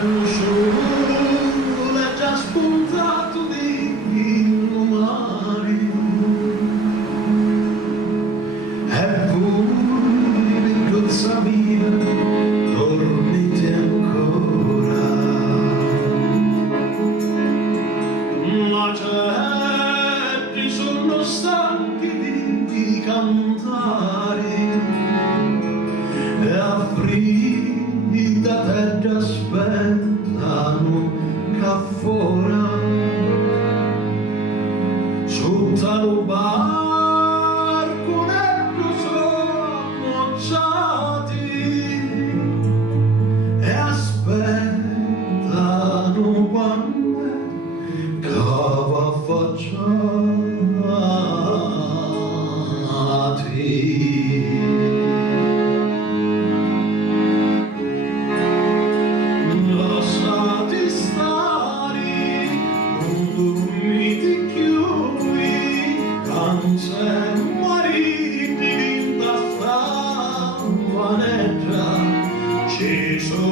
il sole è già spuntato di lumari, eppure cozza mia dormite ancora, ma certi sono stanchi di cantare e affritta terra aspettano caffora sotto al barco nero sono mocciati e aspettano quando cava affacciati. Lasciati stare, non dormite chiudi, canzone mariti da sta vaneggia, ci sono